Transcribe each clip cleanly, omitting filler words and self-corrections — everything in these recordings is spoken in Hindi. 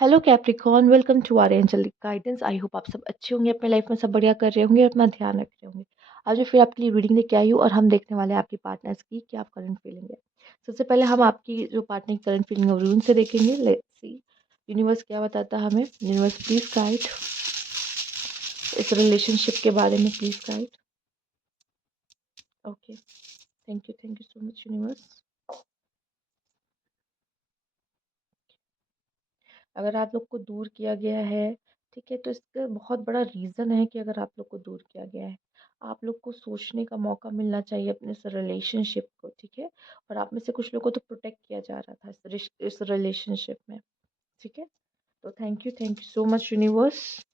Hello Capricorn, welcome to our angelic guidance. I hope आप सब अच्छे होंगे, अपने लाइफ में सब बढ़िया कर रहे होंगे और अपना ध्यान रख रहे होंगे। आज मैं फिर आपके लिए रीडिंग लेके आई हूँ और हम देखने वाले हैं आपकी पार्टनर्स की क्या करंट फीलिंग है। सबसे पहले हम आपकी जो पार्टनर की करंट फीलिंग है वो रून से देखेंगे। लेट्स सी यूनिवर्स क्या बताता है हमें। यूनिवर्स प्लीज गाइड इस रिलेशनशिप के बारे में, please guide. Okay, thank you so much universe. अगर आप लोग को दूर किया गया है, ठीक है, तो इसका बहुत बड़ा रीज़न है कि अगर आप लोग को दूर किया गया है, आप लोग को सोचने का मौका मिलना चाहिए अपने इस रिलेशनशिप को, ठीक है। और आप में से कुछ लोगों को तो प्रोटेक्ट किया जा रहा था इस रिलेशनशिप में, ठीक है। तो thank you so much universe.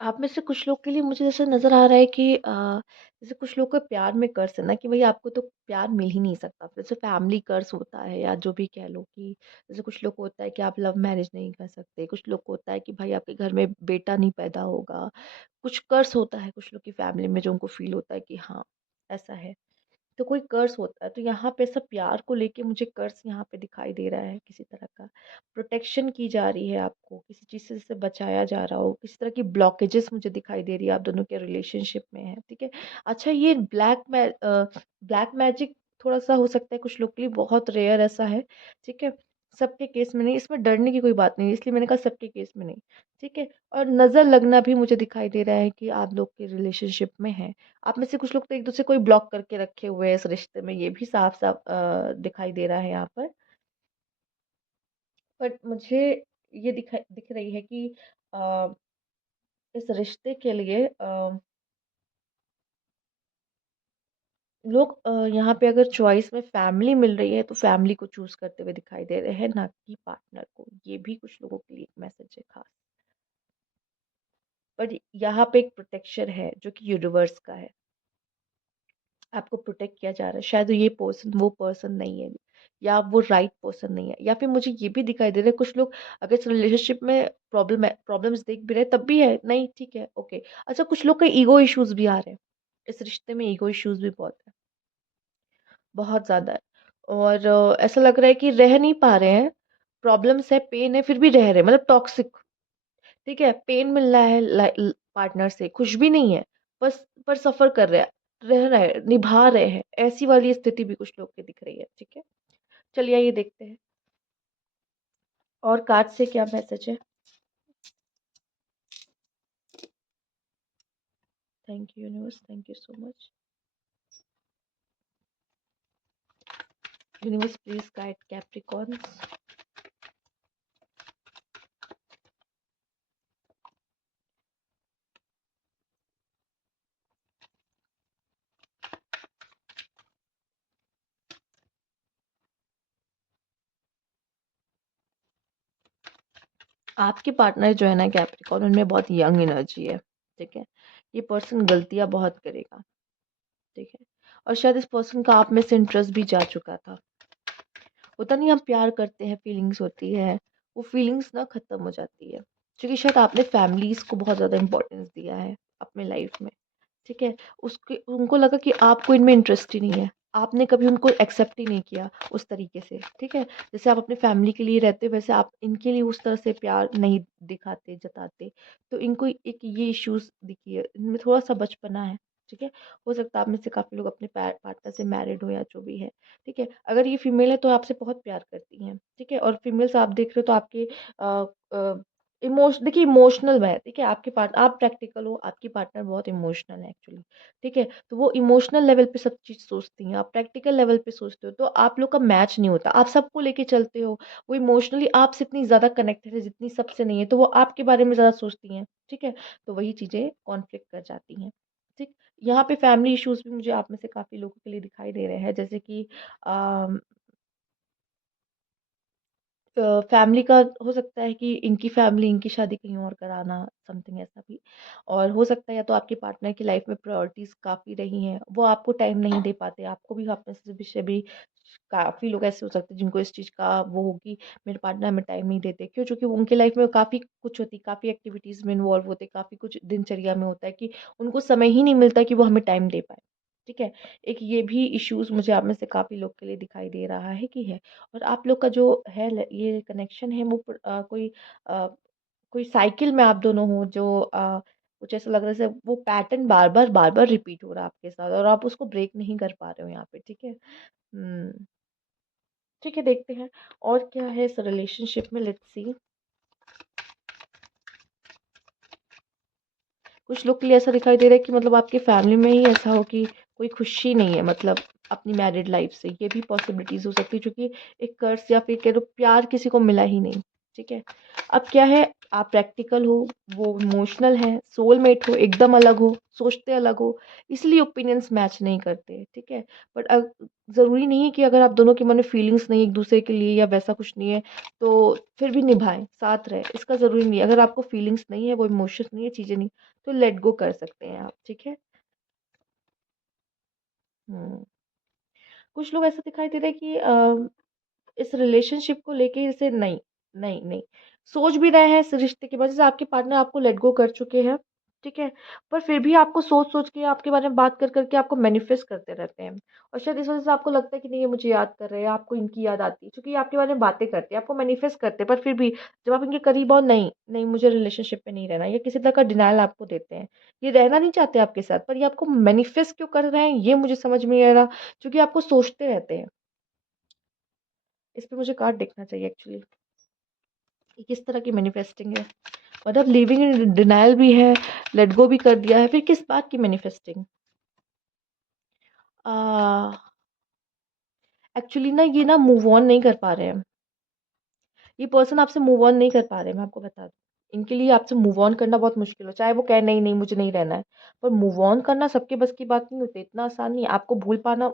आप में से कुछ लोग के लिए मुझे जैसे नज़र आ रहा है कि जैसे कुछ लोग को प्यार में कर्स है ना, कि भाई आपको तो प्यार मिल ही नहीं सकता। जैसे फैमिली कर्स होता है या जो भी कह लो, कि जैसे कुछ लोग को होता है कि आप लव मैरिज नहीं कर सकते, कुछ लोग को होता है कि भाई आपके घर में बेटा नहीं पैदा होगा। कुछ कर्स होता है कुछ लोग की फैमिली में जो उनको फील होता है कि हाँ, ऐसा है। तो कोई कर्स होता है, तो यहाँ पे सब प्यार को लेके मुझे कर्स यहाँ पे दिखाई दे रहा है। किसी तरह का प्रोटेक्शन की जा रही है, आपको किसी चीज़ से जैसे बचाया जा रहा हो, किसी तरह की ब्लॉकेजेस मुझे दिखाई दे रही है आप दोनों के रिलेशनशिप में है, ठीक है। अच्छा, ये ब्लैक मैजिक थोड़ा सा हो सकता है कुछ लोग के लिए, बहुत रेयर ऐसा है, ठीक है। सबके केस में नहीं, इसमें डरने की कोई बात नहीं, इसलिए मैंने कहा सबके केस में नहीं, ठीक है। और नज़र लगना भी मुझे दिखाई दे रहा है कि आप लोग के रिलेशनशिप में है। आप में से कुछ लोग तो एक दूसरे को ही ब्लॉक करके रखे हुए हैं इस रिश्ते में, ये भी साफ साफ दिखाई दे रहा है यहाँ पर। बट मुझे ये दिख रही है कि अ, इस रिश्ते के लिए लोग यहाँ पे अगर चॉइस में फैमिली मिल रही है तो फैमिली को चूज करते हुए दिखाई दे रहे हैं, ना कि पार्टनर को। ये भी कुछ लोगों के लिए एक मैसेज है खास। पर यहाँ पे एक प्रोटेक्शन है जो कि यूनिवर्स का है। आपको प्रोटेक्ट किया जा रहा है। शायद ये पर्सन वो पर्सन नहीं है, या वो राइट पर्सन नहीं है, या फिर मुझे ये भी दिखाई दे रहा है कुछ लोग अगर इस रिलेशनशिप में प्रॉब्लम्स देख भी रहे तब भी है नहीं, ठीक है, ओके। अच्छा, कुछ लोग का ईगो इश्यूज भी आ रहे हैं इस रिश्ते में। ईगो इश्यूज भी बहुत है, बहुत ज्यादा है। और ऐसा लग रहा है कि रह नहीं पा रहे हैं। प्रॉब्लम्स है, पेन है, फिर भी रह रहे हैं, मतलब टॉक्सिक, ठीक है। पेन मिल रहा है पार्टनर से, खुश भी नहीं है, बस पर सफर कर रहा है, रह रहा है, निभा रहे हैं, ऐसी वाली स्थिति भी कुछ लोग की दिख रही है, ठीक है। चलिए ये देखते हैं और कार्ड से क्या मैसेज है। Thank you universe, thank you so much universe. Please guide Capricorn. आपके पार्टनर जो है ना कैप्रिकॉर्न, उनमें बहुत यंग एनर्जी है, ठीक है। ये पर्सन गलतियां बहुत करेगा, ठीक है। और शायद इस पर्सन का आप में से इंटरेस्ट भी जा चुका था। होता नहीं, हम प्यार करते हैं, फीलिंग्स होती है, वो फीलिंग्स ना खत्म हो जाती है, क्योंकि शायद आपने फैमिलीज को बहुत ज़्यादा इंपॉर्टेंस दिया है अपने लाइफ में, ठीक है। उसके उनको लगा कि आपको इनमें इंटरेस्ट ही नहीं है, आपने कभी उनको एक्सेप्ट ही नहीं किया उस तरीके से, ठीक है। जैसे आप अपने फैमिली के लिए रहते वैसे आप इनके लिए उस तरह से प्यार नहीं दिखाते, जताते। तो इनको एक ये इश्यूज दिखी है, इनमें थोड़ा सा बचपना है, ठीक है। हो सकता है आप में से काफ़ी लोग अपने पार्टनर से मैरिड हो या जो भी है, ठीक है। अगर ये फीमेल है तो आपसे बहुत प्यार करती हैं, ठीक है। और फीमेल्स आप देख रहे हो तो आपके देखिए इमोशनल है, ठीक है। आपके पार्ट आप प्रैक्टिकल हो, आपकी पार्टनर बहुत इमोशनल है एक्चुअली, ठीक है। तो वो इमोशनल लेवल पे सब चीज़ सोचती हैं, आप प्रैक्टिकल लेवल पे सोचते हो, तो आप लोग का मैच नहीं होता। आप सबको लेके चलते हो, वो इमोशनली आपसे इतनी ज़्यादा कनेक्टेड है जितनी सबसे नहीं है, तो वो आपके बारे में ज़्यादा सोचती हैं, ठीक है। तो वही चीज़ें कॉन्फ्लिक्ट कर जाती हैं, ठीक। यहाँ पे फैमिली इश्यूज भी मुझे आप में से काफ़ी लोगों के लिए दिखाई दे रहे हैं, जैसे कि फैमिली का हो सकता है कि इनकी फैमिली इनकी शादी कहीं और कराना, समथिंग ऐसा भी। और हो सकता है या तो आपके पार्टनर की लाइफ में प्रायोरिटीज काफ़ी रही हैं, वो आपको टाइम नहीं दे पाते, आपको भी आप में से विषय भी काफ़ी लोग ऐसे हो सकते हैं जिनको इस चीज़ का वो होगी, मेरे पार्टनर हमें टाइम नहीं देते, क्यों? चूंकि उनकी लाइफ में काफ़ी कुछ होती, काफ़ी एक्टिविटीज़ में इन्वॉल्व होते, काफ़ी कुछ दिनचर्या में होता है कि उनको समय ही नहीं मिलता कि वो हमें टाइम दे पाए, ठीक है? एक ये भी इश्यूज़ मुझे आप में से काफ़ी लोग के लिए दिखाई दे रहा है कि है। और आप लोग का जो है ये कनेक्शन है वो अ, कोई साइकिल में आप दोनों हो जो कुछ ऐसा लग रहा है जैसे वो पैटर्न बार-बार रिपीट हो रहा है आपके साथ और आप उसको ब्रेक नहीं कर पा रहे हो यहाँ पे, ठीक है? ठीक है, देखते हैं और क्या है इस रिलेशनशिप में, लेट्स सी। कुछ लोग के लिए ऐसा दिखाई दे रहा है कि मतलब आपकी फैमिली में ही ऐसा हो कि कोई खुशी नहीं है मतलब अपनी मैरिड लाइफ से, ये भी पॉसिबिलिटीज हो सकती है क्योंकि एक कर्स या फिर कह लो प्यार किसी को मिला ही नहीं। ठीक है, अब क्या है, आप प्रैक्टिकल हो, वो इमोशनल है, सोलमेट हो, एकदम अलग हो, सोचते अलग हो, इसलिए ओपिनियंस मैच नहीं करते। ठीक है, बट ज़रूरी नहीं है कि अगर आप दोनों के मन में फीलिंग्स नहीं एक दूसरे के लिए या वैसा कुछ नहीं है तो फिर भी निभाएं, साथ रहे, इसका ज़रूरी नहीं है। अगर आपको फीलिंग्स नहीं है, वो इमोशंस नहीं है, चीज़ें नहीं, तो लेट गो कर सकते हैं आप। ठीक है। हम्म कुछ लोग ऐसा दिखाई दे रहा है कि इस रिलेशनशिप को लेके जैसे नहीं नहीं नहीं सोच भी रहे हैं इस रिश्ते के बाद, जैसे आपके पार्टनर आपको लेट गो कर चुके हैं। ठीक है, पर फिर भी आपको सोच सोच के आपके बारे में बात कर करके आपको मैनिफेस्ट करते रहते हैं और शायद इस वजह से आपको लगता है कि नहीं ये मुझे याद कर रहे हैं, आपको इनकी याद आती है क्योंकि ये आपके बारे में बातें करते हैं, आपको मैनिफेस्ट करते हैं, पर फिर भी जब आप इनके करीब आओ, नहीं नहीं मुझे रिलेशनशिप में नहीं रहना, या किसी तरह का डिनायल आपको देते हैं, ये रहना नहीं चाहते आपके साथ, पर ये आपको मैनिफेस्ट क्यों कर रहे हैं ये मुझे समझ में नहीं आ रहा, क्योंकि आपको सोचते रहते हैं। इस पे मुझे कार्ड देखना चाहिए एक्चुअली, ये किस तरह की मैनिफेस्टिंग है। मतलब लिविंग इन डिनायल भी है, लेट गो भी कर दिया है, फिर किस बात की मैनिफेस्टिंग। एक्चुअली ना ये ना मूव ऑन नहीं कर पा रहे हैं, ये पर्सन आपसे मूव ऑन नहीं कर पा रहे हैं, मैं आपको बता दूं। इनके लिए आपसे मूव ऑन करना बहुत मुश्किल हो, चाहे वो कहे नहीं नहीं मुझे नहीं रहना है, पर मूव ऑन करना सबके बस की बात नहीं होती, इतना आसान नहीं है। आपको भूल पाना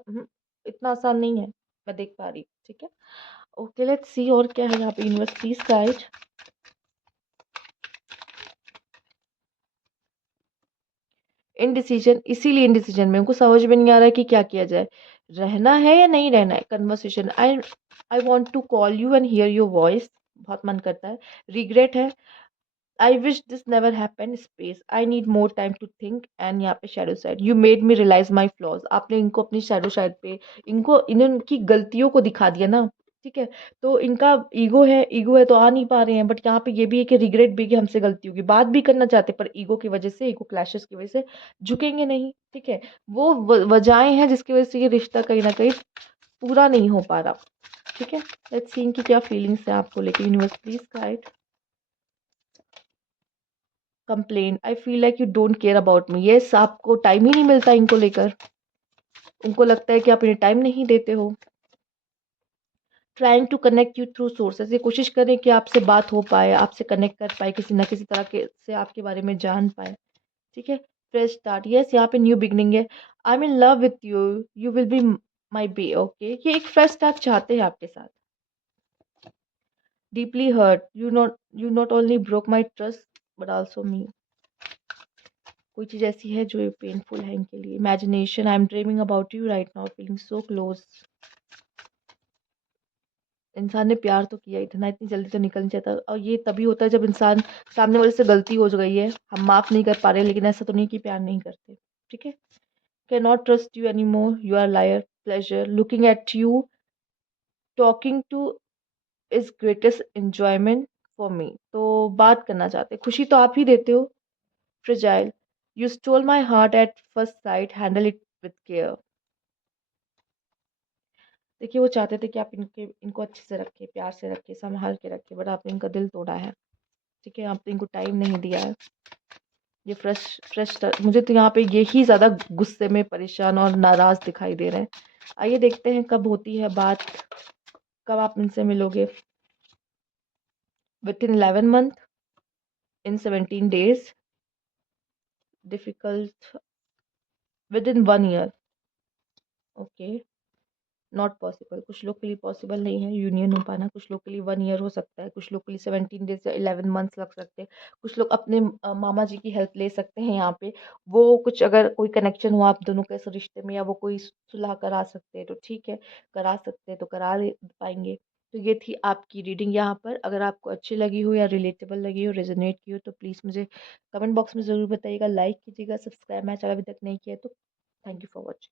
इतना आसान नहीं है, मैं देख पा रही हूँ। ठीक है, ओके लेट्स सी और क्या है यहाँ पे। Universe please guide. इनडिसीजन, इसीलिए इनडिसीजन में उनको समझ में नहीं आ रहा है कि क्या किया जाए, रहना है या नहीं रहना है। Conversation, I I want to call you and hear your voice, बहुत मन करता है। रिग्रेट है, I wish this never happen, space, I need more time to think, and यहाँ पे shadow side, you made me realise my flaws, आपने इनको अपनी शैडो साइड पे, इनको इनकी गलतियों को दिखा दिया ना। ठीक है, तो इनका ईगो है तो आ नहीं पा रहे हैं, बट यहाँ पे ये भी है कि रिग्रेट भी कि हमसे गलती होगी, बात भी करना चाहते पर ईगो की वजह से, ईगो क्लैशेस की वजह से झुकेंगे नहीं। ठीक है, वो वजहें हैं जिसकी वजह से ये रिश्ता कहीं ना कहीं पूरा नहीं हो पा रहा। ठीक है, लेट्स सी इनकी क्या फीलिंग्स है आपको लेके। Universe please guide. Complain, I feel like you don't care about me, yes आपको टाइम ही नहीं मिलता इनको लेकर, उनको लगता है कि आप इन्हें टाइम नहीं देते हो। Trying to connect you through sources, ये कोशिश करें कि आपसे बात हो पाए, आपसे कनेक्ट कर पाए, किसी ना किसी तरह के से आपके बारे में जान पाए। ठीक है, फ्रेश स्टार्ट, यस यहाँ पे न्यू बिगनिंग है। I am in love with you, you will be my bae, okay, ये एक फ्रेश स्टार्ट चाहते हैं आपके साथ। Deeply hurt, you not only broke my trust but also me, कोई चीज़ ऐसी है जो पेनफुल है इनके लिए। Imagination, I am dreaming about you right now, feeling so close, इंसान ने प्यार तो किया, इतना इतनी जल्दी तो निकल नहीं जाता, और ये तभी होता है जब इंसान सामने वाले से गलती हो गई है, हम माफ नहीं कर पा रहे, लेकिन ऐसा तो नहीं कि प्यार नहीं करते। ठीक है, can not trust you any more, you are liar, pleasure looking at you, talking to is greatest enjoyment for me, तो बात करना चाहते, खुशी तो आप ही देते हो। Fragile, you stole my heart at first sight, handle it with care, देखिए वो चाहते थे कि आप इनको अच्छे से रखें, प्यार से रखें, संभाल के रखें, बट आपने इनका दिल तोड़ा है। ठीक है, आपने इनको टाइम नहीं दिया है। ये फ्रेश फ्रेश मुझे तो यहाँ पे यही ज़्यादा गुस्से में परेशान और नाराज़ दिखाई दे रहे हैं। आइए देखते हैं कब होती है बात, कब आप इनसे मिलोगे। With in 11 month, in 17 days, difficult, with in 1 year, okay, not possible, कुछ लोग के लिए पॉसिबल नहीं है यूनियन हो पाना, कुछ लोग के लिए 1 ईयर हो सकता है, कुछ लोग के लिए 17 डेज या 11 मंथ्स लग सकते हैं, कुछ लोग अपने मामा जी की हेल्प ले सकते हैं यहाँ पे, वो कुछ अगर कोई कनेक्शन हो आप दोनों के इस रिश्ते में, या वो कोई सुलह करा सकते हैं तो ठीक है, करा सकते हैं तो करा पाएंगे। तो ये थी आपकी रीडिंग यहाँ पर, अगर आपको अच्छी लगी हो या रिलेटेबल लगी हो, रेजोनेट की हो, तो प्लीज़ मुझे कमेंट बॉक्स में ज़रूर बताइएगा, लाइक कीजिएगा, सब्सक्राइब मेरा चैनल अभी तक नहीं किया है तो। Thank you for watching.